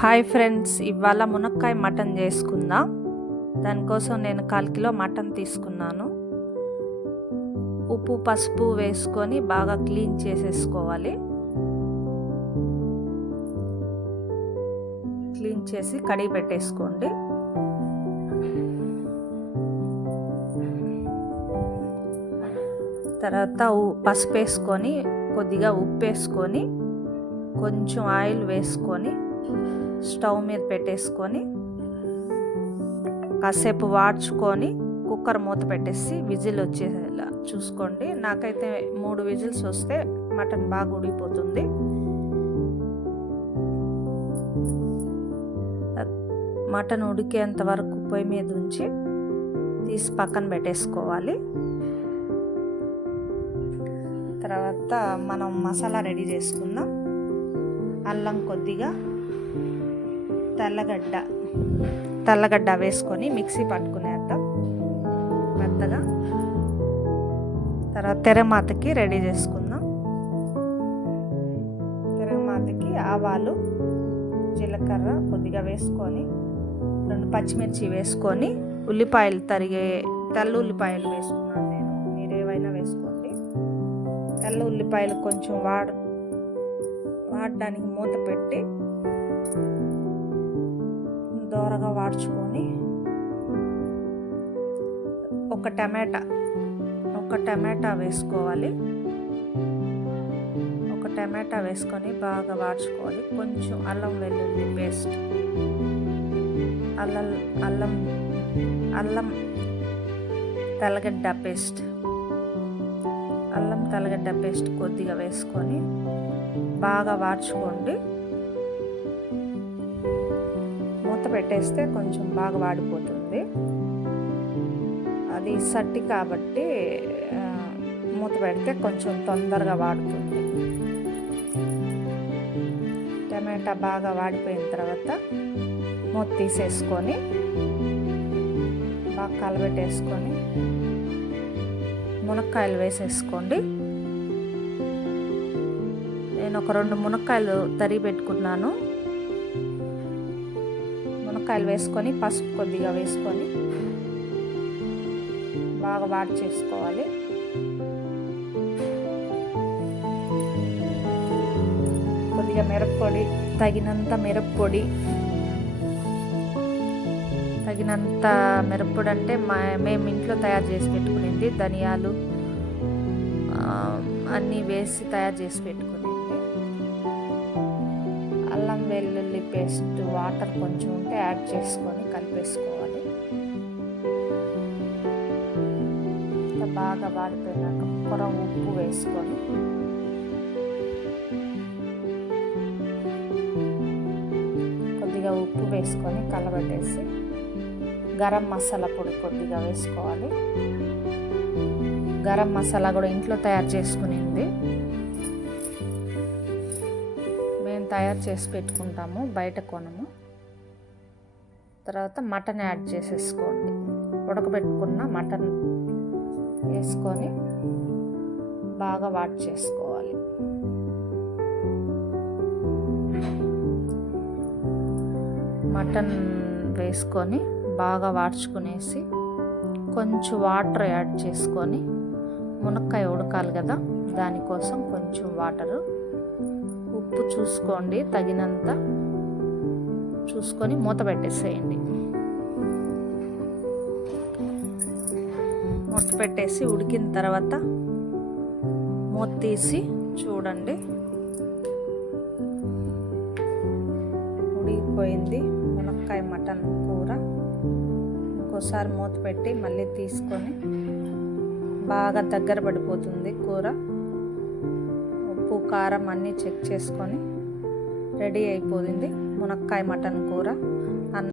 Hi friends, ఇవాళ మునక్కాయ mutton చేసుకుందాం. దానికోసం నేను 1/4 కిలో మటన్ తీసుకున్నాను. ఉప్పు పసుపు వేసుకొని బాగా క్లీన్ చేసేసుకోవాలి. క్లీన్ చేసి కడిగి పెట్టేసుకోండి. తర్వాత పసుపు వేసుకొని కొద్దిగా ఉప్పు వేసుకొని కొంచెం ఆయిల్ వేసుకొని స్టవ్ మీద పెట్టేసుకొని కాసేపు వాడ్చుకొని కుక్కర్ మూత పెట్టేసి విజిల్ వచ్చేలా చూసుకోండి. నాకైతే 3 విజిల్స్ వస్తే మటన్ బాగా ఉడికిపోతుంది. మటన్ ఉడికేంత వరకు పొయ్యి మీద ఉంచి తీసి పక్కన పెట్టేసుకోవాలి. తర్వాత మనం మసాలా రెడీ చేసుకుందాం. అల్లం కొద్దిగా, తెల్లగడ్డ వేసుకొని మిక్సీ పట్టుకునేద్దాం మెత్తగా. తర్వాత తెరమాతకి రెడీ చేసుకుందాం. తెరమాతకి ఆవాలు, జీలకర్ర కొద్దిగా వేసుకొని 2 పచ్చిమిర్చి వేసుకొని ఉల్లిపాయలు తెల్ల ఉల్లిపాయలు వేసుకున్నాను నేను. మీరు ఏవైనా వేసుకోండి. తెల్ల ఉల్లిపాయలు కొంచెం వాడడానికి మూత పెట్టి దోరగా వాడ్చుకొని ఒక టమాటా వేసుకోవాలి. ఒక టమాటా వేసుకొని బాగా వాడ్చుకోవాలి. కొంచెం అల్లం వెల్లుల్లి పేస్ట్, అల్లం తెల్లగడ్డ పేస్ట్ కొద్దిగా వేసుకొని బాగా వాడ్చుకోండి. మూత పెట్టేస్తే కొంచెం బాగా వాడిపోతుంది. అది సట్టి కాబట్టి మూత పెడితే కొంచెం తొందరగా వాడుతుంది. టమాటా బాగా వాడిపోయిన తర్వాత మూత తీసేసుకొని బాగా కలబెట్టేసుకొని మునక్కాయలు వేసేసుకోండి. నేను ఒక 2 మునక్కాయలు తరిగి పెట్టుకున్నాను. మునక్కాయలు వేసుకొని పసుపు కొద్దిగా వేసుకొని బాగా వాడి చేసుకోవాలి. కొద్దిగా మిరప్పొడి, తగినంత మిరప్పొడి అంటే మేము ఇంట్లో తయారు చేసి పెట్టుకునింది. ధనియాలు అన్నీ వేసి తయారు చేసి పెట్టుకునింది. అల్లం వెల్లుల్లి పేస్ట్ వాటర్ కొంచెం ఉంటే యాడ్ చేసుకొని కలిపేసుకోవాలి. బాగా వాడిపోయినాక ఉప్పు వేసుకొని కొద్దిగా ఉప్పు వేసుకొని కలబెట్టేసి గరం మసాలా పొడి కొద్దిగా వేసుకోవాలి. గరం మసాలా కూడా ఇంట్లో తయారు చేసుకునింది. మేము తయారు చేసి పెట్టుకుంటాము, బయట కొనము. తర్వాత మటన్ యాడ్ చేసేసుకోండి. ఉడకబెట్టుకున్న మటన్ వేసుకొని బాగా వాట్ చేసుకోవాలి. మటన్ వేసుకొని బాగా వాడ్చుకునేసి కొంచెం వాటర్ యాడ్ చేసుకొని, మునక్కాయ ఉడకాలి కదా, దానికోసం కొంచెం వాటరు, ఉప్పు చూసుకోండి తగినంత చూసుకొని మూత పెట్టేసేయండి. మూత పెట్టేసి ఉడికిన తర్వాత మూత తీసి చూడండి, ఉడికిపోయింది మునక్కాయ మటన్ కూర. ఇంకోసారి మూత పెట్టి మళ్ళీ తీసుకొని బాగా దగ్గర పడిపోతుంది కూర. ఉప్పు కారం అన్నీ చెక్ చేసుకొని రెడీ అయిపోయింది మునక్కాయ మటన్ కూర.